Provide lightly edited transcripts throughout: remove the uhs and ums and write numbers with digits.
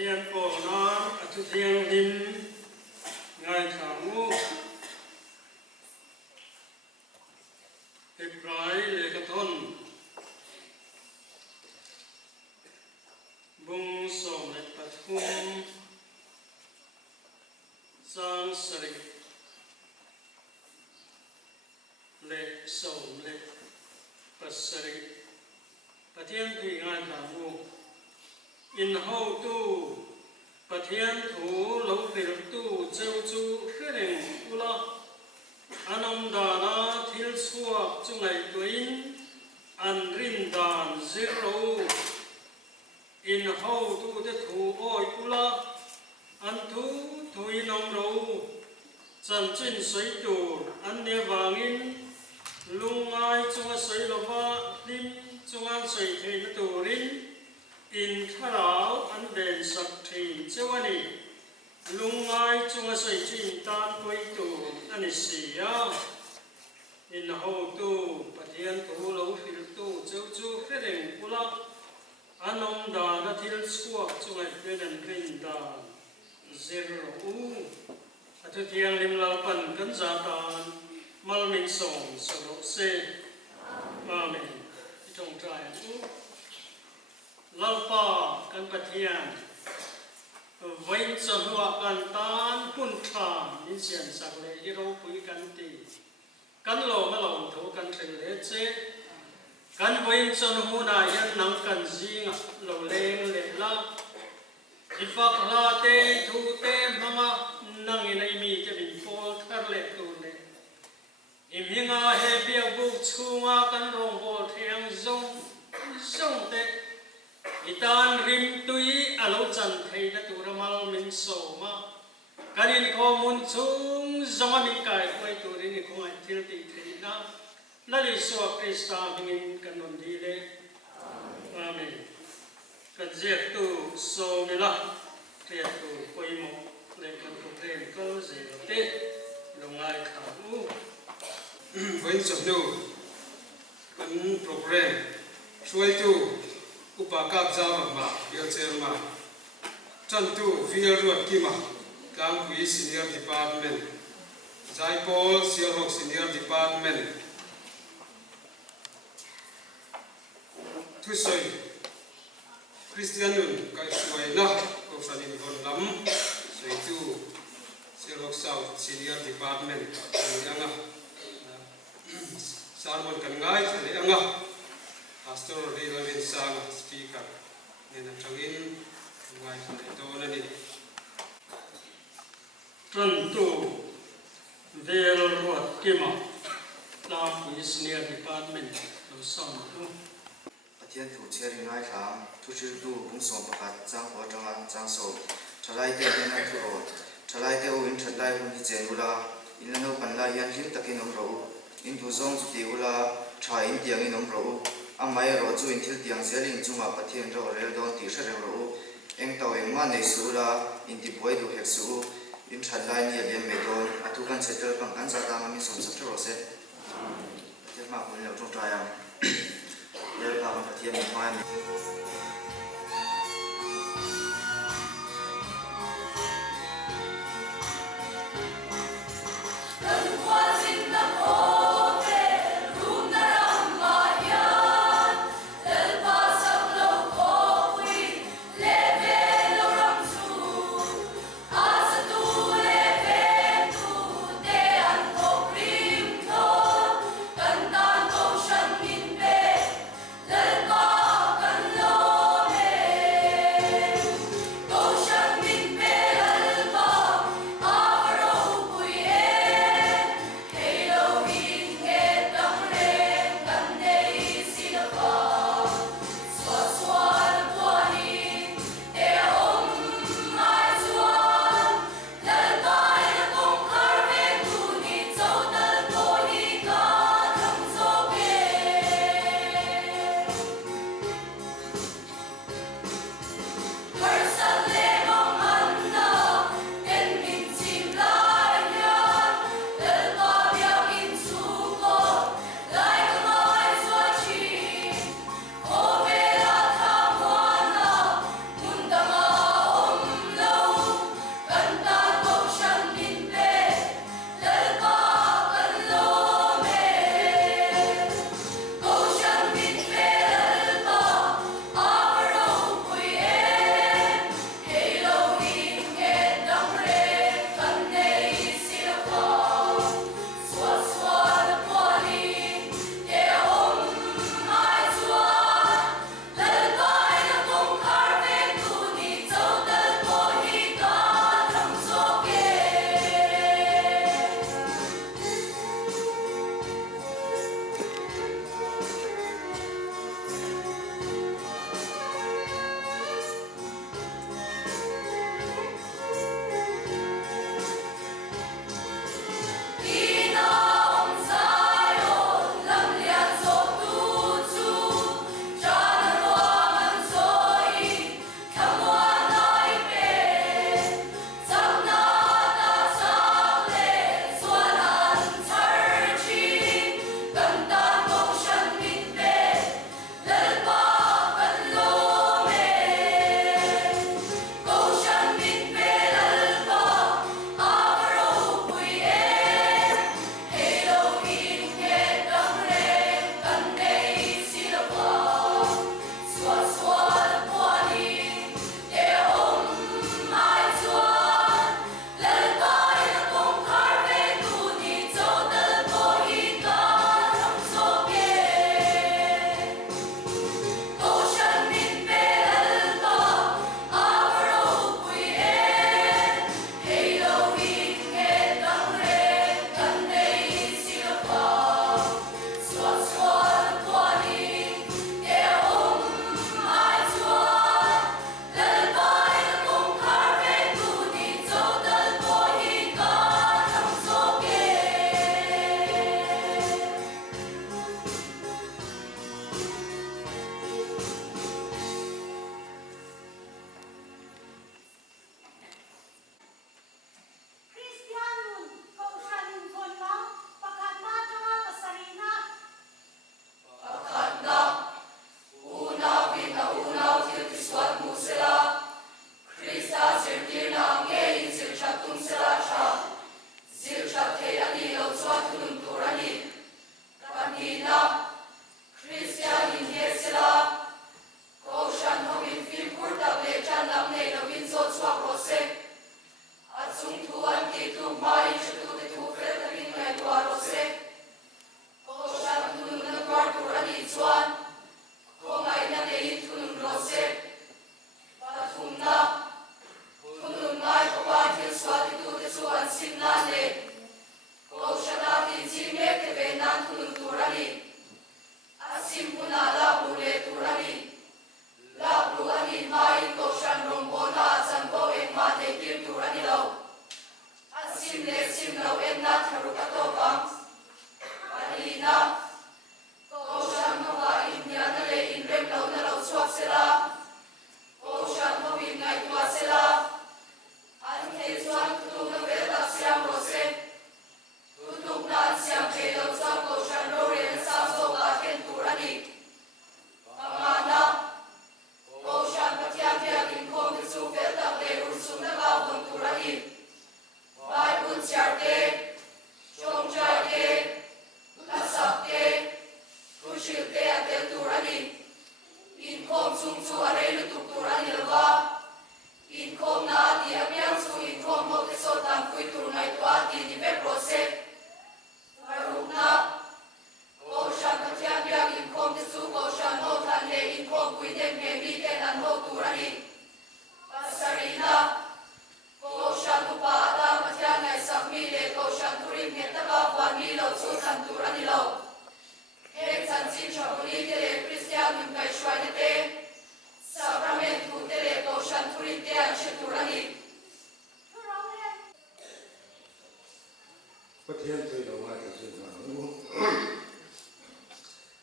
thiên cổ nam thu thiên lim ngày tháng ngũ hiệp rái lệ cát thôn bung sôm lệ bát hum sang sari lệ sôm lệ bát sari bát thiên thủy ngày tháng ngũ in hậu tu bát thiên thủ lâu phiền tu châu chu khế đình ula anam dana thil suak chu ngai tuin an rin dan zero in hậu tu te thủ oi ula an thu thui nom ro chan chin soi tu an ne wangin lungai chunga soi lova lim chunga soi thei na turin in tharau an den sak thei chawani lungai chunga soi chin tan koi tu ani sia in ho tu pathian tu lo fil tu chau chu khereng pula anom da na thil suak chungai penan rin da zero u atu thiang lim lau pan kan za tan mal min song so se amen trong trai u lau pa kan pathian vinh sơn hoa can tan phun tràn in xiên sạc lệ đi đâu quý can tì can lò mà lòng thấu can thành lệ chết can vinh sơn hoa này yên nắng can gì ngà lò lên lệ la đi phật la tê thu tê mama nang in ai mi cho mình phô thar lệ tu lệ im hinga he bia bu chunga can rong bol thiang zong zong tê itan rim tui alo chan thei na turamal min so ma kanin khomun chung zoma min kai koi turin ko ngai thil ti thei na lali so krista hingin kanon di le amen kan je tu so mela te tu koi mo le kan ko prem ko je te longai kha u với chấm đâu kan program suai tu upakap jama ma yelcel ma chantu field road kima kang hui senior department Jaipol Sialhok senior department thusoi Christianun kai suai na ko sanin gon lam soi tu Sialhok South senior department anga sarmon kan ngai thale anga Pastor Rilawin Sang speaker nena changin ngai thale to na ni tentu vel ruat kima lam senior department lo som tu pathian thu cheri ngai tham thu chil tu bung som pakhat chang ho chang chang so thalai te na thu ro thalai te win thalai hun hi chen ula in no pan la yan hil takin om ro in tu zong chu ti ula tha in tiang in om ro amai ro chu in thil tiang zelin chunga pathian ro rel don ti sha reng ro eng taw eng ma nei su la in ti boi du hek su in thalai ni liam me don atu kan settle pang kan za ta ma mi som sa ro se je ma ko le tong tra ya le pa ma pathian mi mai Kan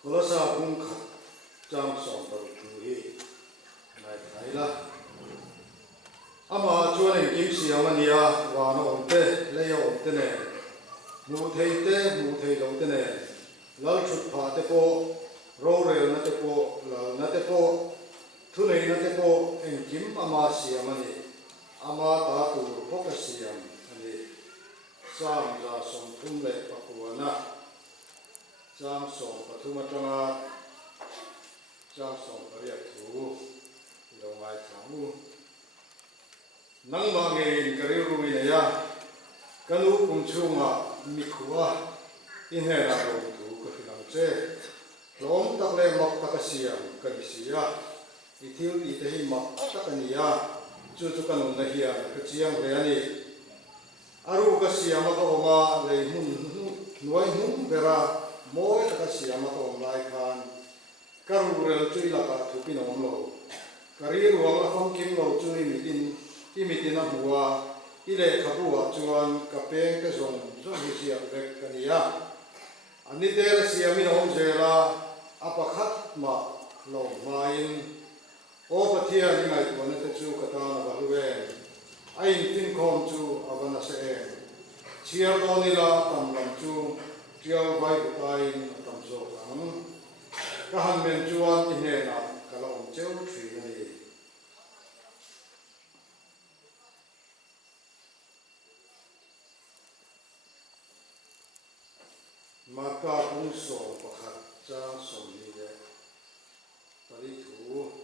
Kolasa kung khat jam som tar tu hi nai thai la ama chuan in kim si amania wa no omte le yo omte ne mu thei lo te ne lal thut pha te po ro rel na te po la na te po thu nei na te po en kim ama si amani ama ta tu phoka si am ani sam ja som thum le pakuana jam som pathuma tanga jam som pariya thu lo ngai thamu nang ma nge kari ru ina ya kanu kum chunga mikhuwa in he na ro thu ka hilang che lom tak le mak tak siam kan sia ithil ti te hi mak tak ania chu chu kan na hiya ka chiang re ani aru ka siam ka oma le hun nuai hun bera moi ka siam ka om lai khan karu rel chui la ka thu pin om lo kari ruang la phong kim lo chui mitin na huwa ile khabua chuan ka peng te zong zo hi sia vek kania ani del sia mi hom zela apakhat ma lo main o pathia ni ngai tuan te chu kata na balwe ai tin khom chu avana se chia do ni la tam lam chu trial vai tai tam zo ang ka han men chuan in he na ka lo cheu thri ni maka kung so pakhat cha som ni le pari thu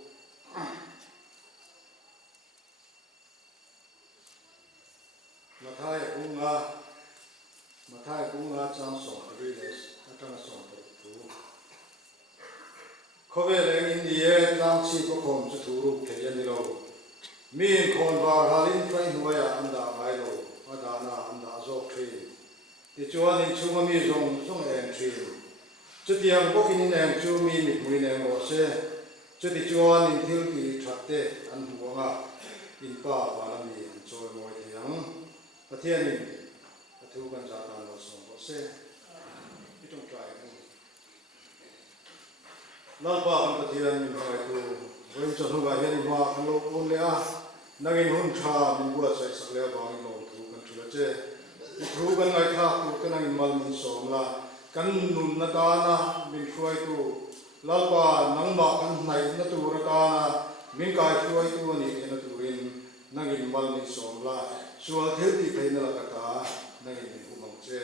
mathai kunga chang som pari le atang som pari thu khove leng in die tang chi ko khom chu thu ru ke yan ni lo min khon war halin trai huaya anda mai lo adana anda zo thri ti chuan in chunga mi zong zong em thri chu tiang bokin in em chu mi mit mui ne ngo se chu ti chuan in thil ti thatte an huanga in pa wa na mi an choi moi tiang pathian in athu kan ja tan lo som bo se I don't try nal pa kan pathian in hai tu voi chu hu ga hian ma kan lo pun le a nangin hun tha min bua sai sak le ba in lo thu kan thu la che thu kan ngai tha tu kan in mal min som la kan nun na ta na min khuai tu lalpa nang ma kan nai na tu ra ta na min kai khuai tu ni na tu rin nangin mal min som la sual thel ti pe na la ka ta nangin min hu mang che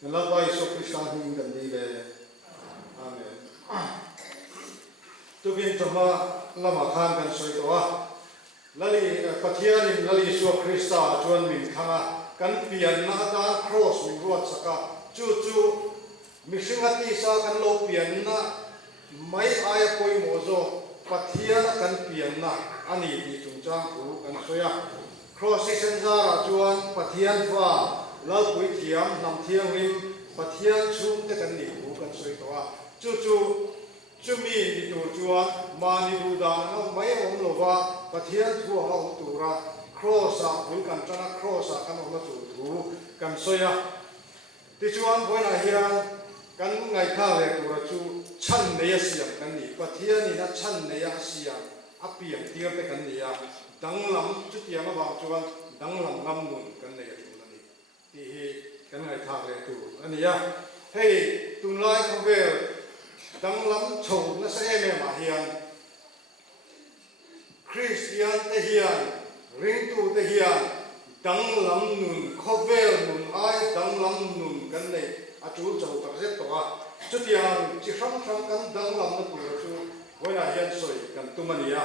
kan lalpa iso krista hin kan ni le amen tu bin tama lama khan kan soi to a lali pathian in lali iso krista chuan min thanga kan pian na ta cross min ruat saka chu mishingati sa kan lo pian na mai aya koi mozo pathian kan pian na ani ti chungchang thu kan soya cross season zara chuan pathian fa lal pui thiam nam thiang rim pathian chum te kan ni thu kan soi to a chu mi ni tu chuan ma ni du da na mai om lo wa pathian thu ha om tu ra cross a bul kan chana cross a kan om tu thu kan soya ti chuan boina hian kan ngai tha le tu ra chu chan ne ya siam kan ni pathian ni na chan ne ya siam apiam tiar te kan ni ya dang lam chu tiang ba chuan dang lam ngam nun kan ne ya tu na ni ti hi kan ngai tha le tu ani ya hei tun lai ko ve dang lam chou na sa em ma hian Christian te hian ring tu te hian dang lam nun khovel nun ai dang lam nun kan nei a chu chau tak zet to a chu tiang chi ram kan dang lam na tu chu boina hian soi kan tumania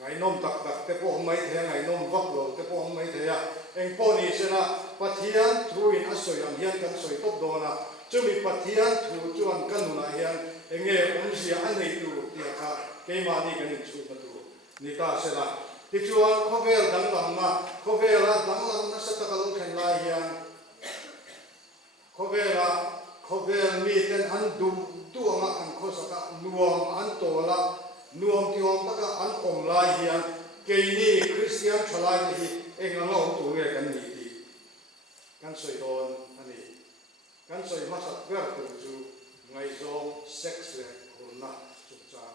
ngai nom tak te po mai the ngai nom vak lo te po mai the ya eng po ni sena pathian thuin a soi am hian kan soi top do na chu mi pathian thu chuan kan na hian enge on sia an nei tu tia kha ke ma ni kan chu na tu ni ta sela ti chuan khovel dang lam na khovela dang lam na sa ta kalon khan lai hian khovel mi ten an dum tu ama an kho saka nuam an tola nuam ti hom taka an om lai hian ke ni Christian thalai ni engalo tu nge kan ni ti kan soi don ani kan soi ma sak ver tu chu ngày zo sex le hồn na chụp trang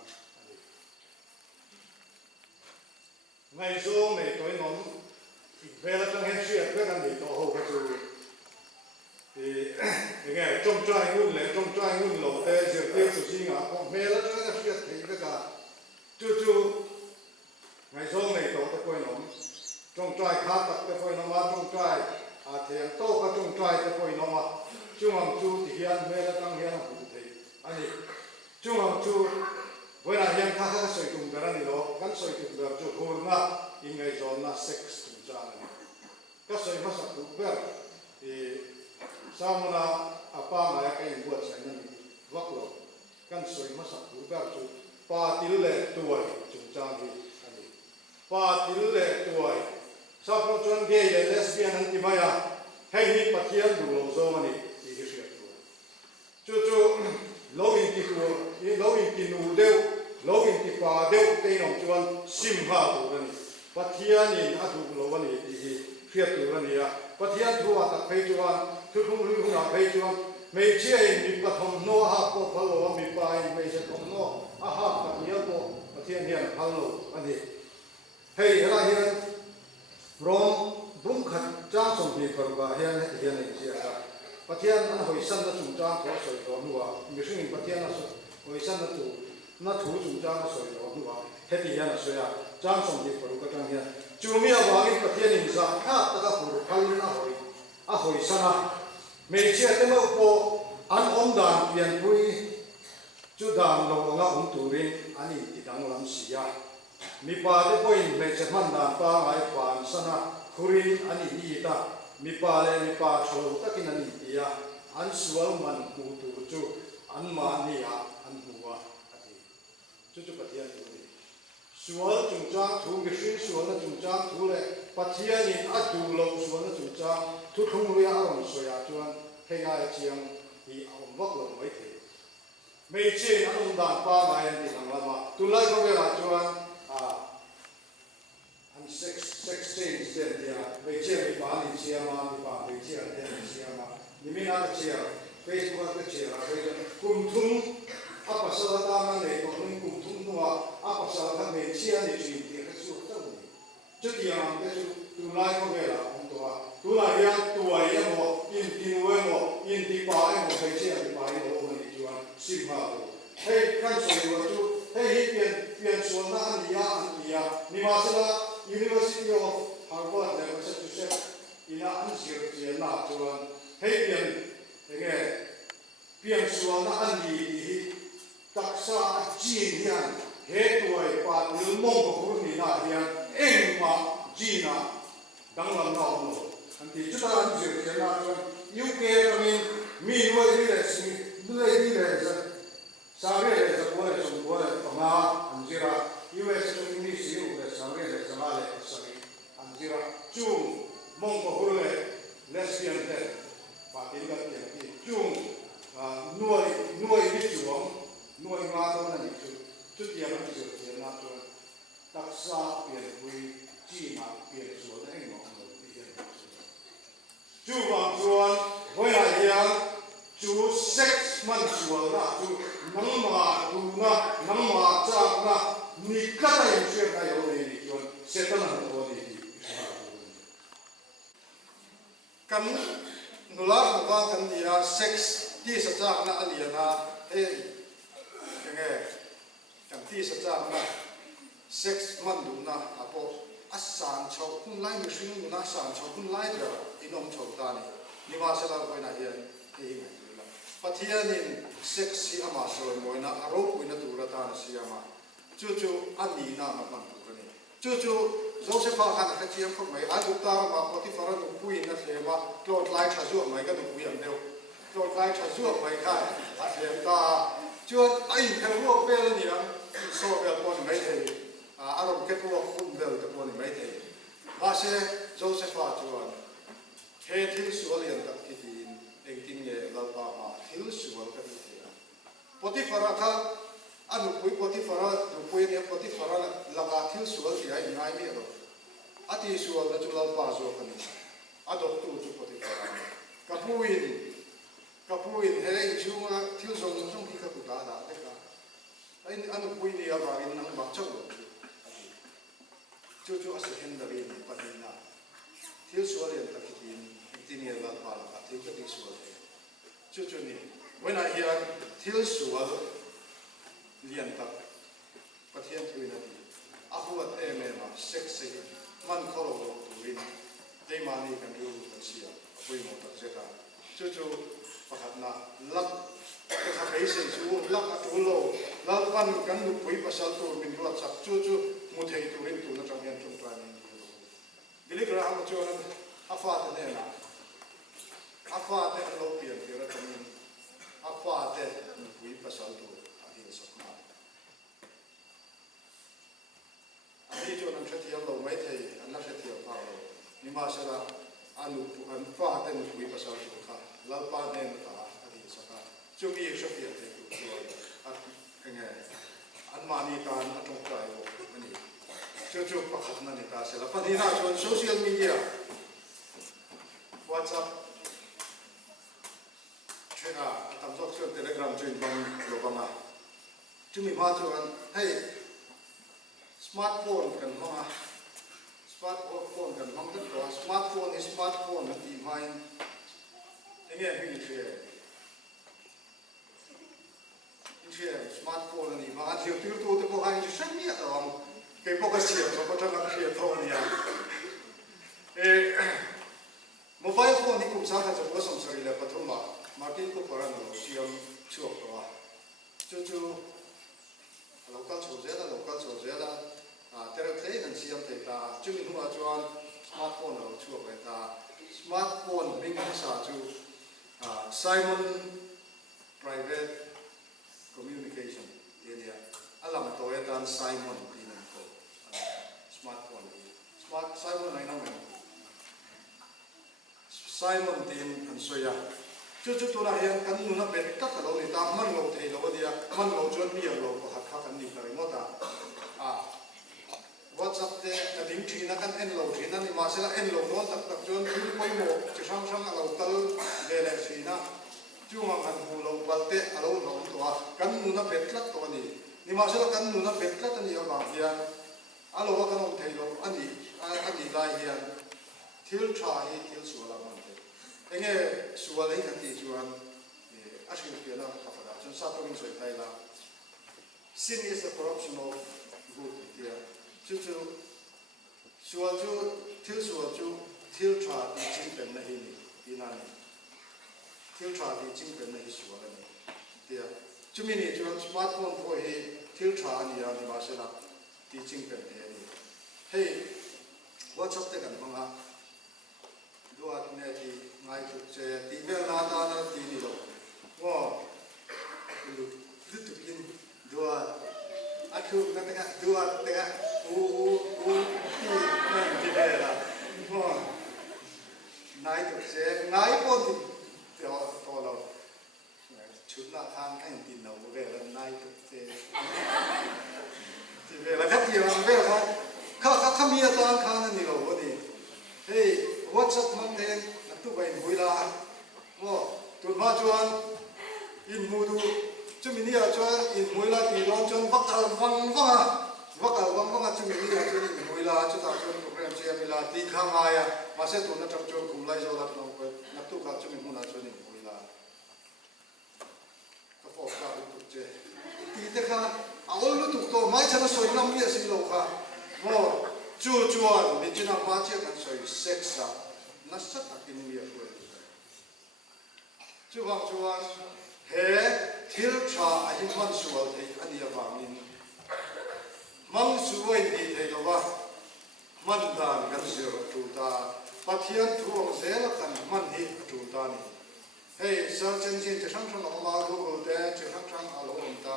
ngày zo này tối nón về là trong hết chuyện các anh thì tổ hậu các chú thì nghe trong trai ngôn lẩu tê giờ tiêu sự gì ngã còn về là trong hết chuyện thì cái cả chú ngày zo này tổ cái quay nón trong trai khác tập cái quay nón mà trong trai thì to cái trong trai cái quay nón mà chung hàng chú thì hiện về là trong hiện là cũng thế anh chung hàng chú với là hiện khác các sợi cùng cái này đó các sợi cùng được chú hồn na in ngày zo na sex cùng trang này các sợi mà sắp được về thì sao mà apa mà cái gì buat saya này vắt lỗ các sợi mà sắp được về chú ba tỷ lệ tuổi cùng trang thì anh ba tỷ lệ tuổi sau đó chọn gayและ lesbian นั่นที่มาอย่างให้มีปฏิญาณดูโลกโซมันนี่ที่เสียตัวจู่ๆโลกินที่ตัวโลกินที่นูเดียวโลกินที่ป่าเดียวเต็นองจวนสิมหาตัวนี่ปฏิญาณนี่อาดูโลกนี่ที่เสียตัวนี่อ่ะปฏิญาณตัวตักไปจวนทุกคนรู้นะไปจวนไม่เชื่อมีปฐมโนหะก็พะโลมีไปไม่ใช่ปฐมโนอาหะปฏิญาณก็ปฏิญาณเนี่ยพะโลอันนี้ให้อะไรเห็นร้องบุ้งขัดจ้างส่งปีกว่าเฮียนเฮียนเสียครับปะเทียนอันหอยสันนั่นจุ่มจ้างขอสวยร้อนหัวมีสิ่งปะเทียนนั่นหอยสันนั่นถูจุ่มจ้างสวยร้อนหัวเฮ็ดเฮียนสวยจ้างส่งปีกว่าจ้างเฮียนจุ่มมีอะไรปะเทียนอินทราข้าตะกับหูพันอ่ะหอยสันไม่เชื่อแต่เมื่อโกอันอมดานเปลี่ยนปุยจุดดานเราเอาองตูรินอันนี้ติดดังลำเสียมีป่าที่พ่อยไม่จะมันดานป่าไอ้ป่านสนะคุรินอันนี้ดีตามีป่าเลยมีป่าโชว์ตะกินอันนี้ดีอ่ะอันสวลมันกูตูจูอันมานี่อ่ะอันหัวอันนี้จู่ๆปะเทียนตัวนี้สวลจุงจ้างถูกกินสวลจุงจ้างถูกเลยปะเทียนนี่อัดดูลงสวลจุงจ้างทุกคนรู้อารมณ์สวยจวนให้ง่ายเชียงที่อารมณ์วักลงไว้ทีไม่เชื่ออารมณ์ด่านป่ามาอย่างที่ทางละมาตุลาเขาเวลาจวนอัน16เซนเดียไม่เชื่อมีป่านี่เชียร์มามีป่าไม่เชื่อเดียเชียร์มานี่ไม่น่าจะเชียร์เฟซบุ๊กก็เชียร์ไปกลุ่มทุ่งอัปสรตามันเลยกลุ่มทุ่งนัวอัปสรตาไม่เชียร์นี่จริงที่ก็สู้ตั้งนี่จุดอย่างก็คือตุลาเขาเวลาของตัวตุลาอย่างตัวยังหมดอินทินเวหมดอินทิป่ายังหมดไม่เชื่อมีป่ายังหมดมันจวนสิบห้าตัวให้ขั้นสุดว่าจุดให้เปลี่ยนส่วนนั้นอันนี้นี่มาสิละ University of Harvard และ Massachusetts อินาอันเสียเสียหน้าจวนให้เปลี่ยนส่วนนั้นอันนี้ตักษาจีนยันเหตุไว้ปาดหรือมองกับคนนี้น่าเรียนเอ็งมาจีน่ะดังลำนองโน่อันที่จุดอันเสียเสียหน้าจวนยุคเก่ามีด้วยนี่แหละสิด้วยนี่แหละสาเหตุจะป่วยสมบูรณ์ต่อมาอันที่ระ US ตรงนี้สิวเลยสาเหตุจะมาเลยสักอันที่ระจุ่มมองกับคนเลย lesbian เด็กปาร์ตี้กันอย่างที่จุ่มหน่วยวิจุงหน่วยงานตรงนั้นจุดเดียวมันจะเปลี่ยนหน้าจวนตักษาเปลี่ยนคุยจีน่าเปลี่ยนส่วนให้งงเลยเปลี่ยนจุ่มบางส่วนเวลาอย่างจูเซ็กซ์มันส่วนนะจูน้ำมาดูนะน้ำมาจากนะนี่ก็ได้เชื่อได้เอาเลยจวนเสร็จแล้วมันตัวดีกันนุลาของว่ากันดีนะเซ็กซ์ที่สัจจะนะอันนี้นะยังไงกันที่สัจจะนะเซ็กซ์มันดูนะอ่ะพออัศสานชาวคุณไล่ไม่ช่วยดูนะสานชาวคุณไล่เดี๋ยวอินอมชาวตานี่มาเสร็จแล้วไปไหนยังปะเทียนินเซ็กซี่อามาสวยมวยนะอารมณ์วินาทีระตานเสียมาจู่ๆอันนี้น่ามันดูกันนี่จู่ๆโจเซฟาขันตะเทียมคนใหม่ไอ้บุตรมาปฏิฟาระดูปุยนั่นเลยมาโกรธไล่ชาจุ่มใหม่ก็ดูปุยอันเดียวโกรธไล่ชาจุ่มใหม่ค่ะอาเสียตาจวนไอ้แค่พวกเบลนี่นะโซเบลคนไม่เท่อารมณ์แค่พวกคุณเบลแต่คนไม่เท่มาเช่โจเซฟาจวนเฮทิลสวเลียนตักกิดีเองทิ้งเย่ลาบามาทิลสวลกันที่นะปฏิฟาระค่ะอันนุปฏิฟาระนุปเนี่ยปฏิฟาระละกาทิลสวลที่ไอ้ง่ายไม่หรอกอาทิสวลนั่นจุลาบาโจกันนี่อดอกตูจุปฏิฟาระกับผู้วินก kapuin he chunga thil zong zong hi ka ku ta da te ka ai anu pui ni aba in nang ba chau lo chu chu ase hen da ri ni patina thil sual yan ta kitin tin ya la pa la thil ka ti sual chu chu ni when I hear thil sual lian ta pathian thui na ti ahuat em em sex se man kholo lo tu rin dei mani kan ru ka sia pui mo ta zeta chu chu pakhat na lak ka bei se chu lak atulo lal pan kan lu pui pasal tu min ruat sak chu chu mu thei tu rin tu na tang yan chung twa ni dili kra ha chu na afa te ne na afa te lo pian ti ra tang afa te mu pui pasal tu a hi sak na ani chu nam thati lo mai thei an na thati pa lo ni ma sala anu an fa te mu pui pasal tu kha lal pa ne ta a hi sak chu mi e shofia te tu a kenge an mani tan atong tai lo ani chu pakhat na ni ta sela pathina chon social media WhatsApp thena tam jok chon Telegram join bang lo banga chumi ma chuan hey smartphone kan hanga smartphone kan hang tan ko smartphone is smartphone na ti mai enge hi thre smartphone ni ma thiu tu tu te ko hai ju sang ni atom ke po ka sia ko ta ka sia thon ya mobile phone ni kum sa ka cha ko som sari la pathuma martin ko paran lo siam chuak to wa chu local chojela tera thei nan siam thei ta chu ni huma chuan smartphone lo chuak le ta smartphone ring sa chu Simon Private Communication area alam to dan Simon dinan ko smartphone Simon ai nang Simon din an soya chu tu na hian kan nu na bet ta lo ni ta man lo thei lo dia man lo chon mi lo ko hat kha kan ni ta ri mota WhatsApp te na ding thi na kan en lo thi na ni ma sela en lo non tak tak chon thu poi mo chi sang sang lo kal le le si na chung ang han hu lo balte alo lo to kan nu na bet lat to ni ma sela kan nu na bet lat ni ba hian alo wa kan thei lo ani lai hian thil tha hi thil su la man te enge su wa lai kan ti chuan a shu pe na ka fa da chon sa to min soi tai la sin is a corruption of good dia chu su chu thil tha ti chin pen na hi ni inani thil tha ti chin pen na hi su wa la ni dia chu mi ni chuan smartphone ko hi thil tha ani ya ni ma se la ti chin pen te ni hey WhatsApp te kan hanga dua ne ti ngai chu che ti ve na ta na ti ni lo wo lu tu pin dua aku na te dua te ti ve la wo nai tu che ngai po ti to lo chut na thang anh tin no ve la nai tu che ti ve la ka ti wa ve ko ka mi ta kha na ni lo wo ni hey WhatsApp man den na tu bai huila wo tu ma chuan in mu du chu mi ni a chuan in huila ti long chuan vakal wang chu mi ni a chuan in huila chu ta chuan program che mi la ti kha ma ya ma se tu na tak chuan kum lai zo la no ko na tu ka chu mi mu na chuan in huila ka fo ka tu che ti te kha a ol lu tu to mai chana soi nam mi si lo kha wo chuan ni china ma che kan soi sex sa na sa takin mi a ko chuan he thil tha a hi man sual thei ani awangin mang suai ni thei lowa man dan kan zero tu ta pathian thuang zel kan man hi tu ta ni hey search engine che sang sang ma Google te che sang sang alo ta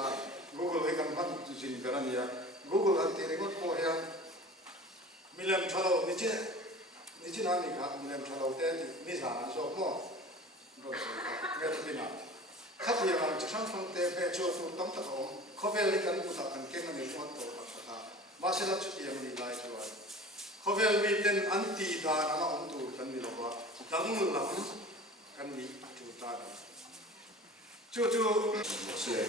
Google he kan man tu jin garania Google an ti remote po hian milam thalo ni che na ni ka milam thalo te ni sa so mo ro so ga tu na khap ya ang chang sang te pe cho tu tam ta ko khovel kan ku ta kan ke na ni phone to ta ma se la chu ti am ni lai to wa khovel mi ten anti da na ma om tu kan ni lo wa dang lam kan ni tu ta Chu sẽ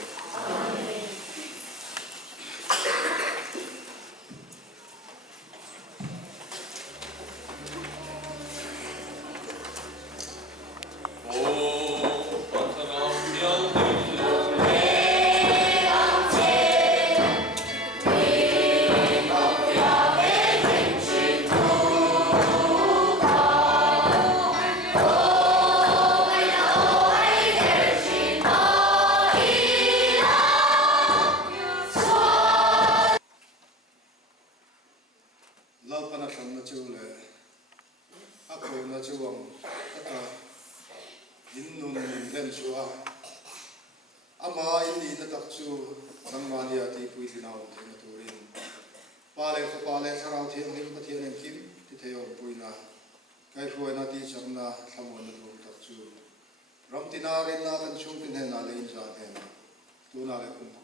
lau pana tham na chu le a ko na chu ang ta in nun nin len chu a ama in ni ta tak chu nang ma dia ti pui ti nau te na turin pa le sarau thi ang pa thi len kim ti theo pui na kai fu na ti chang na thamon na lu tak chu ram ti na ren na kan chung tin na le in ja he na tu na le kum